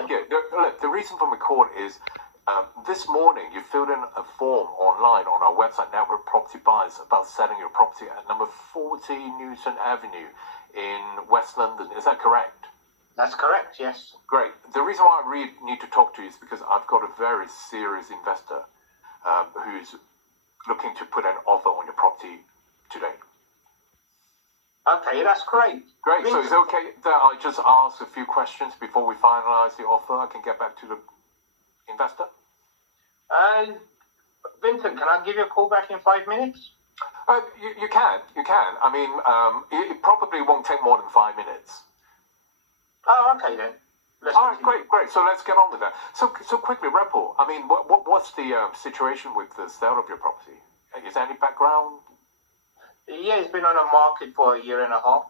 Yeah. Look, the reason for my call is this morning you filled in a form online on our website, Network Property Buyers, about selling your property at number 40 Newton Avenue in West London. Is that correct? That's correct, yes. Great. The reason why I really need to talk to you is because I've got a very serious investor who's looking to put an offer on your property today. Okay, that's great. Great. So is it okay that I just ask a few questions before we finalise the offer? I can get back to the investor? Vincent, can I give you a call back in 5 minutes? You can. I mean, it probably won't take more than 5 minutes. Oh, okay then. All right, great. So let's get on with that. So quickly, Repo, I mean, what's the situation with the sale of your property? Is there any background? Yeah, it's been on the market for a year and a half.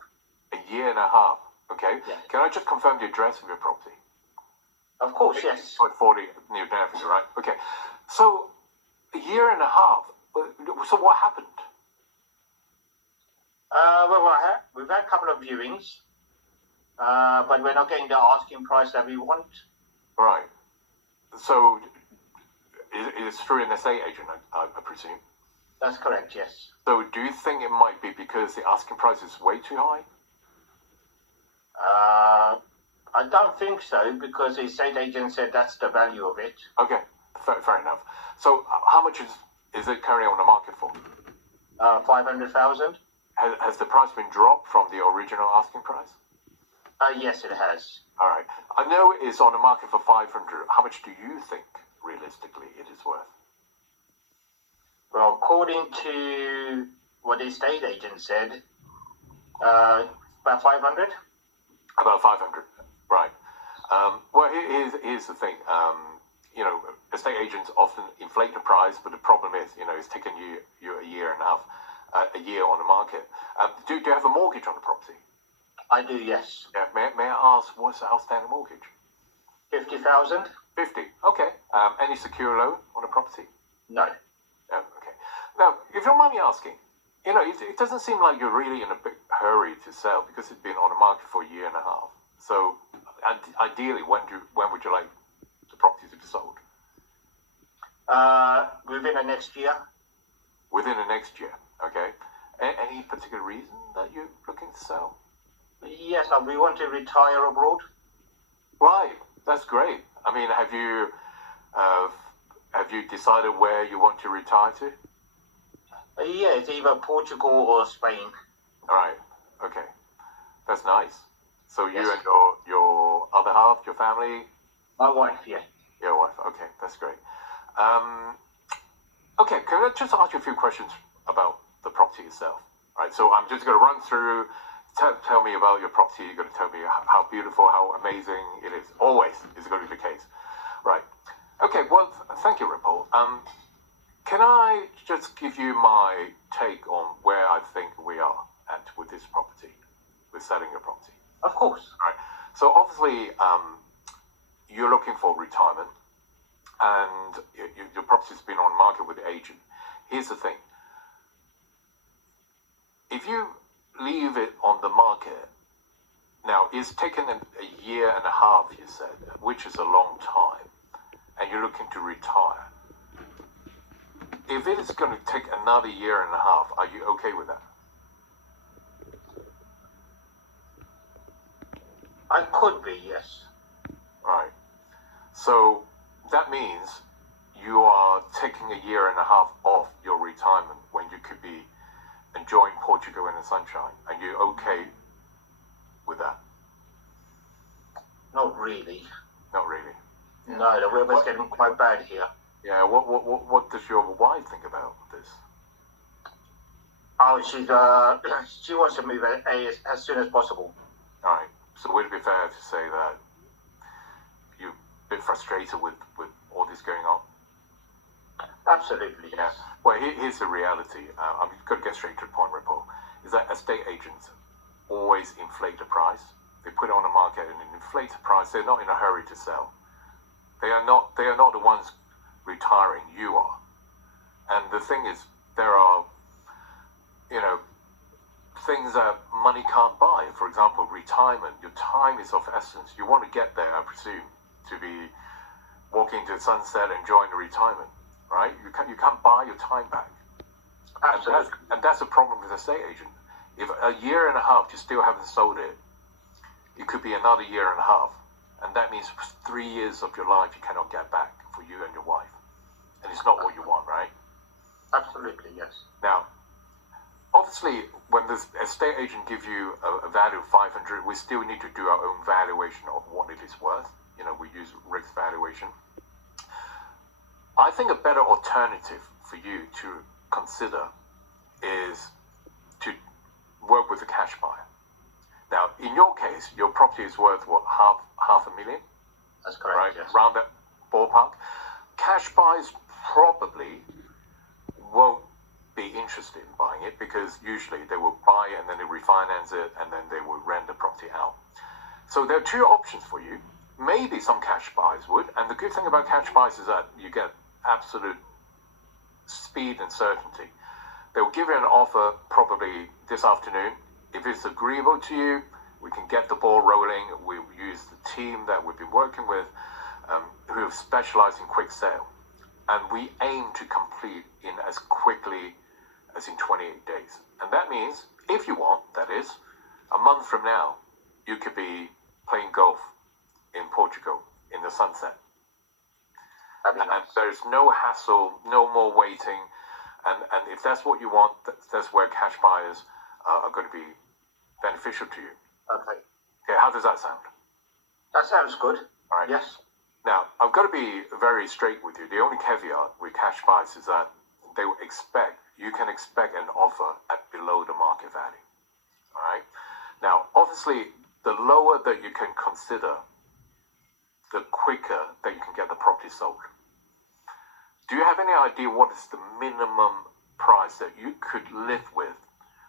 A year and a half, okay. Yeah. Can I just confirm the address of your property? Of course, yes. 40 Newton Avenue, right? Okay. So, a year and a half. So what happened? We've had a couple of viewings, but we're not getting the asking price that we want. Right. So, it's through an estate agent, I presume? That's correct, yes. So, do you think it might be because the asking price is way too high? I don't think so, because the estate agent said that's the value of it. Okay, fair enough. So, how much is it currently on the market for? 500,000. Has the price been dropped from the original asking price? Yes, it has. All right. I know it's on the market for 500. How much do you think, realistically, it is worth? Well, according to what the estate agent said, about 500. About 500, right. Well, here's the thing. Estate agents often inflate the price, but the problem is, it's taken you a year and a half, a year on the market. Do you have a mortgage on the property? I do, yes. Yeah. May I ask, what's the outstanding mortgage? 50,000. 50. Okay. Any secure loan on the property? No. No. Okay. Now, if you don't mind me asking, it doesn't seem like you're really in a big hurry to sell because it's been on the market for a year and a half. So, ideally, when would you like the property to be sold? Within the next year. Within the next year, okay. Any particular reason that you're looking to sell? Yes, we want to retire abroad. Right, that's great. I mean, have you decided where you want to retire to? Yeah, it's either Portugal or Spain. All right, okay, that's nice. So you Yes. and your other half, your family? My wife, yeah. Your wife, okay, that's great. Okay, can I just ask you a few questions about the property itself? All right, so I'm just going to run through, tell me about your property, you're going to tell me how beautiful, how amazing it is. Always is going to be the case. Right, okay, well, thank you, Ripple. Can I just give you my take on where I think we are at with this property, with selling your property? Of course. All right, so obviously you're looking for retirement, and your property's been on the market with the agent. Here's the thing. If you leave it on the market, now it's taken a year and a half, you said, which is a long time, and you're looking to retire. If it is going to take another year and a half, are you okay with that? I could be, yes. Right. So that means you are taking a year and a half off your retirement when you could be enjoying Portugal in the sunshine. Are you okay with that? Not really. Not really. Yeah. No, the weather's getting quite bad here. Yeah. What does your wife think about this? Oh, she wants to move as soon as possible. All right. So would it be fair to say that you're a bit frustrated with all this going on? Absolutely, Yeah. yes. Well, here's the reality. I'm going to get straight to the point, Ripple. Is that estate agents always inflate the price? They put it on the market and inflate the price. They're not in a hurry to sell. They are not the ones retiring. You are. And the thing is, there are, things that money can't buy. For example, retirement. Your time is of essence. You want to get there, I presume. to be walking into the sunset, enjoying the retirement, right? You can't buy your time back. Absolutely. And that's a problem with the estate agent. If a year and a half you still haven't sold it, it could be another year and a half. And that means 3 years of your life you cannot get back for you and your wife. And it's not what you want, right? Absolutely, yes. Now, obviously, when the estate agent gives you a value of 500, we still need to do our own valuation of what it is worth. You know, we use Rick's valuation. I think a better alternative for you to consider is to work with a cash buyer. Now, in your case, your property is worth what, half a million? That's correct, right? yes. Around that ballpark. Cash buyers probably won't be interested in buying it because usually they will buy it and then they refinance it and then they will rent the property out. So there are two options for you. Maybe some cash buyers would, and the good thing about cash buyers is that you get absolute speed and certainty. They'll give you an offer probably this afternoon. If it's agreeable to you, we can get the ball rolling. We'll use the team that we've been working with who have specialized in quick sale. And we aim to complete in as quickly as in 28 days. And that means, if you want, that is, a month from now, you could be playing golf in Portugal in the sunset. That'd be And nice. there's no hassle, no more waiting. And if that's what you want, that's where cash buyers are going to be beneficial to you. Okay. Okay, how does that sound? That sounds good. All right. Yes. Now, I've got to be very straight with you. The only caveat with cash buyers is that you can expect an offer at below the market value. All right. Now, obviously, the lower that you can consider, the quicker that you can get the property sold. Do you have any idea what is the minimum price that you could live with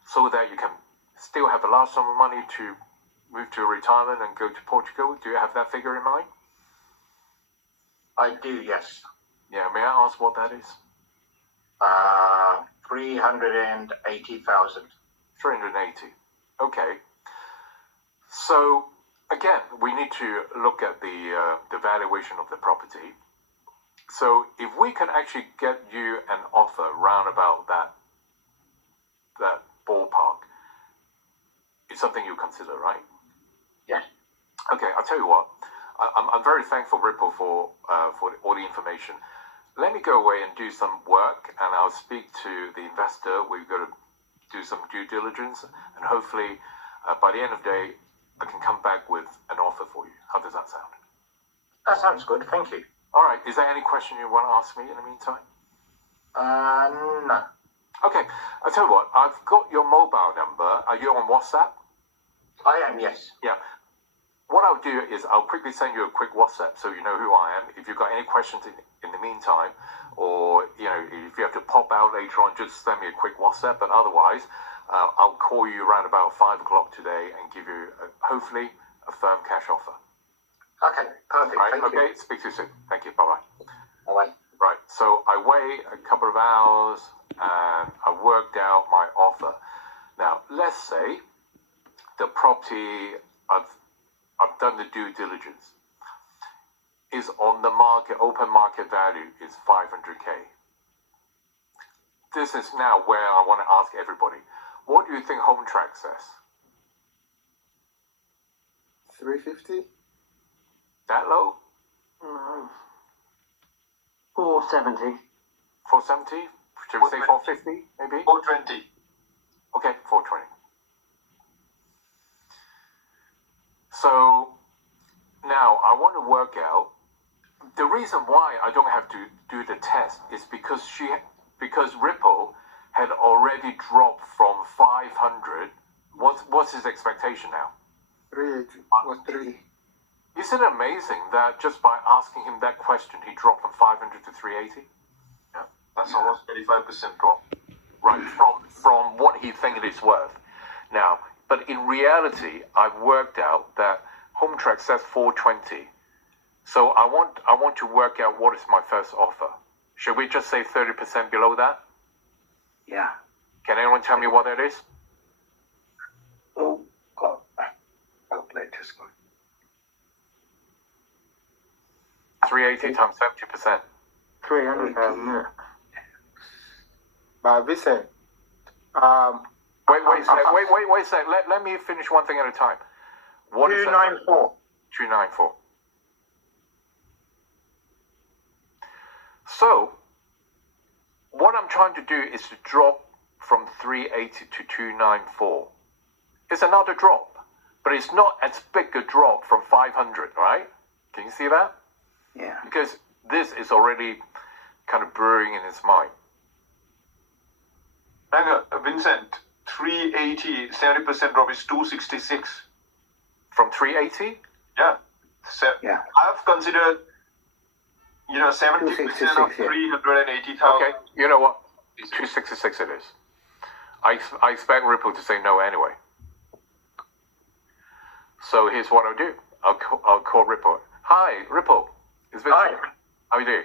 so that you can still have a large sum of money to move to retirement and go to Portugal? Do you have that figure in mind? I do, yes. Yeah, may I ask what that is? 380,000. 380. Okay. So, again, we need to look at the valuation of the property. So, if we can actually get you an offer round about that ballpark, it's something you consider, right? Yeah. Okay, I'll tell you what. I'm very thankful, Ripple, for all the information. Let me go away and do some work, and I'll speak to the investor. We've got to do some due diligence, and hopefully, by the end of the day, I can come back with an offer for you. How does that sound? That sounds good. Thank you. All right. Is there any question you want to ask me in the meantime? No. Okay. I'll tell you what. I've got your mobile number. Are you on WhatsApp? I am, yes. Yeah. What I'll do is I'll quickly send you a quick WhatsApp so you know who I am. If you've got any questions in the meantime, or if you have to pop out later on, just send me a quick WhatsApp. But otherwise, I'll call you around about 5 o'clock today and give you hopefully a firm cash offer. Okay, perfect. Right? Thank Okay. you. Speak to you soon. Thank you. Bye bye. Bye-bye. Right. So I wait a couple of hours and I worked out my offer. Now let's say the property I've done the due diligence is on the market, open market value is 500K. This is now where I want to ask everybody, what do you think Home Track says? 350? That low? No. 470. 470? Should we say 450 maybe? 420. Okay, 420. So now I want to work out the reason why I don't have to do the test is because Ripple had already dropped from 500. What's his expectation now? 380. Was 3. Isn't it amazing that just by asking him that question, he dropped from 500 to 380? Yeah, that's almost 35% drop. Right, from what he thinks it is worth. Now, but in reality, I've worked out that Home Track says 420. So I want to work out what is my first offer. Should we just say 30% below that? Yeah. Can anyone tell me what that is? Oh, God. Calculator's going. 380 times 70%. 300,000, yeah. But Vincent, Wait a sec. Let me finish one thing at a time. What is that? 294. 294. So, what I'm trying to do is to drop from 380 to 294. It's another drop, but it's not as big a drop from 500, right? Can you see that? Yeah. Because this is already kind of brewing in his mind. Vincent, 380, 70% drop is 266. From 380? Yeah. Yeah. I've considered, 70% of 266, yeah. 380,000. Okay, you know what? 266 it is. I expect Ripple to say no anyway. So here's what I'll do. I'll call Ripple. Hi, Ripple. It's Vincent. Hi. How you doing?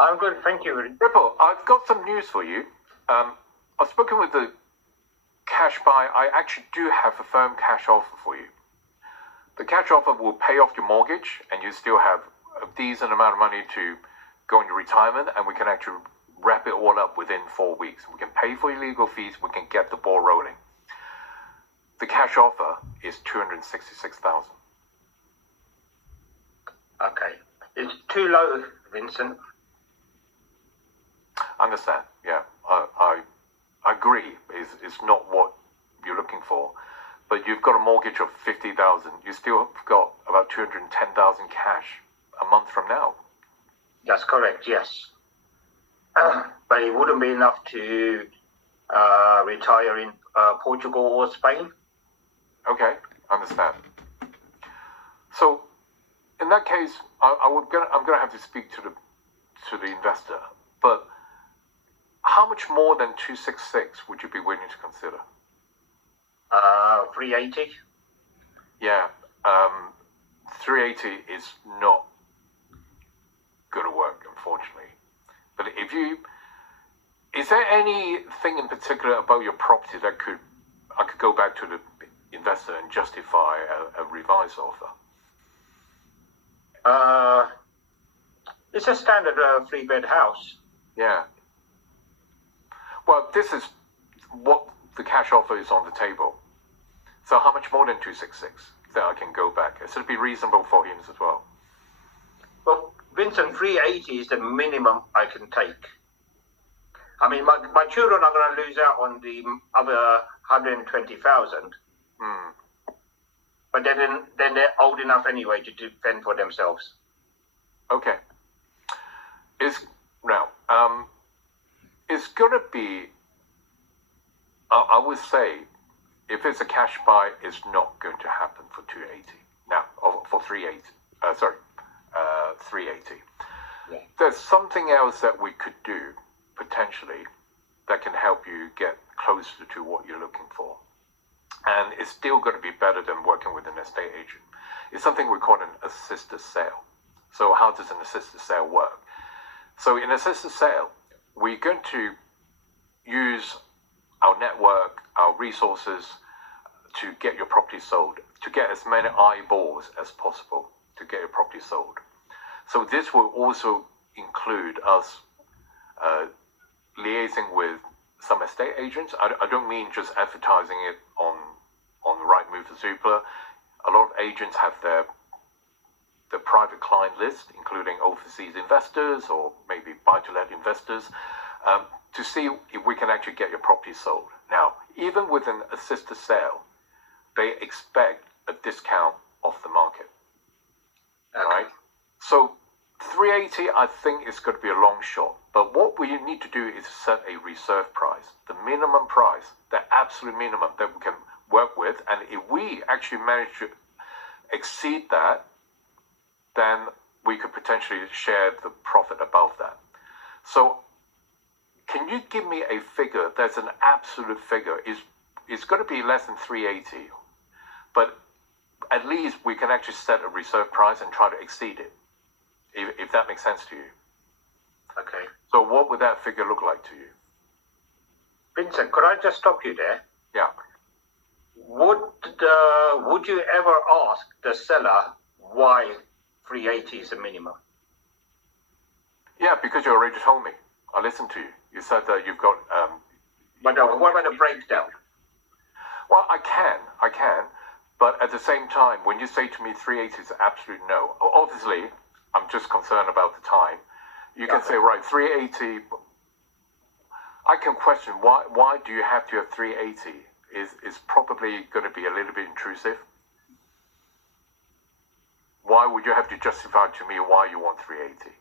I'm good, thank you. Ripple, I've got some news for you. I've spoken with the cash buyer. I actually do have a firm cash offer for you. The cash offer will pay off your mortgage, and you still have a decent amount of money to go into retirement, and we can actually wrap it all up within 4 weeks. We can pay for your legal fees. We can get the ball rolling. The cash offer is 266,000. Okay. It's too low, Vincent. Understand? Yeah, I agree. It's not what you're looking for, but you've got a mortgage of 50,000. You still have got about 210,000 cash a month from now. That's correct, yes. But it wouldn't be enough to retire in Portugal or Spain. Okay, understand. So, in that case, I'm gonna have to speak to the investor. But how much more than 266 would you be willing to consider? 380. Yeah, 380 is not gonna work, unfortunately. But is there anything in particular about your property that I could go back to the investor and justify a revised offer? It's a standard 3-bed house. Yeah. Well, this is what the cash offer is on the table. So how much more than 266 that I can go back? It should be reasonable for him as well. Well, Vincent, 380 is the minimum I can take. I mean, my children are going to lose out on the other 120,000. But then they're old enough anyway to defend for themselves. Okay. It's going to be, I would say, if it's a cash buy, it's not going to happen for 280. Now, for 380. 380. Yeah. There's something else that we could do, potentially, that can help you get closer to what you're looking for. And it's still going to be better than working with an estate agent. It's something we call an assisted sale. So how does an assisted sale work? So in assisted sale, we're going to use our network, our resources to get your property sold, to get as many eyeballs as possible to get your property sold. So this will also include us liaising with some estate agents. I don't mean just advertising it on Rightmove or Zoopla. A lot of agents have their private client list, including overseas investors or maybe buy-to-let investors, to see if we can actually get your property sold. Now, even with an assisted sale, they expect a discount off the market. Okay. All right? So 380, I think, is going to be a long shot. But what we need to do is set a reserve price, the minimum price, the absolute minimum that we can work with. And if we actually manage to exceed that, then we could potentially share the profit above that. So can you give me a figure that's an absolute figure? It's going to be less than 380, but at least we can actually set a reserve price and try to exceed it, if that makes sense to you. Okay. So what would that figure look like to you? Vincent, could I just stop you there? Yeah. Would you ever ask the seller why 380 is the minimum? Yeah, because you already told me. I listened to you. You said that you've got. But what about the breakdown? Well, I can, but at the same time, when you say to me 380 is absolute no, obviously, I'm just concerned about the time. You can say, right, 380. I can question why do you have to have 380? Is probably going to be a little bit intrusive. Why would you have to justify to me why you want 380?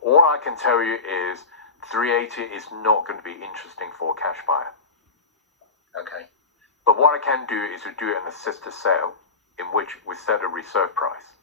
All I can tell you is 380 is not going to be interesting for a cash buyer. Okay. But what I can do is to do an assisted sale in which we set a reserve price.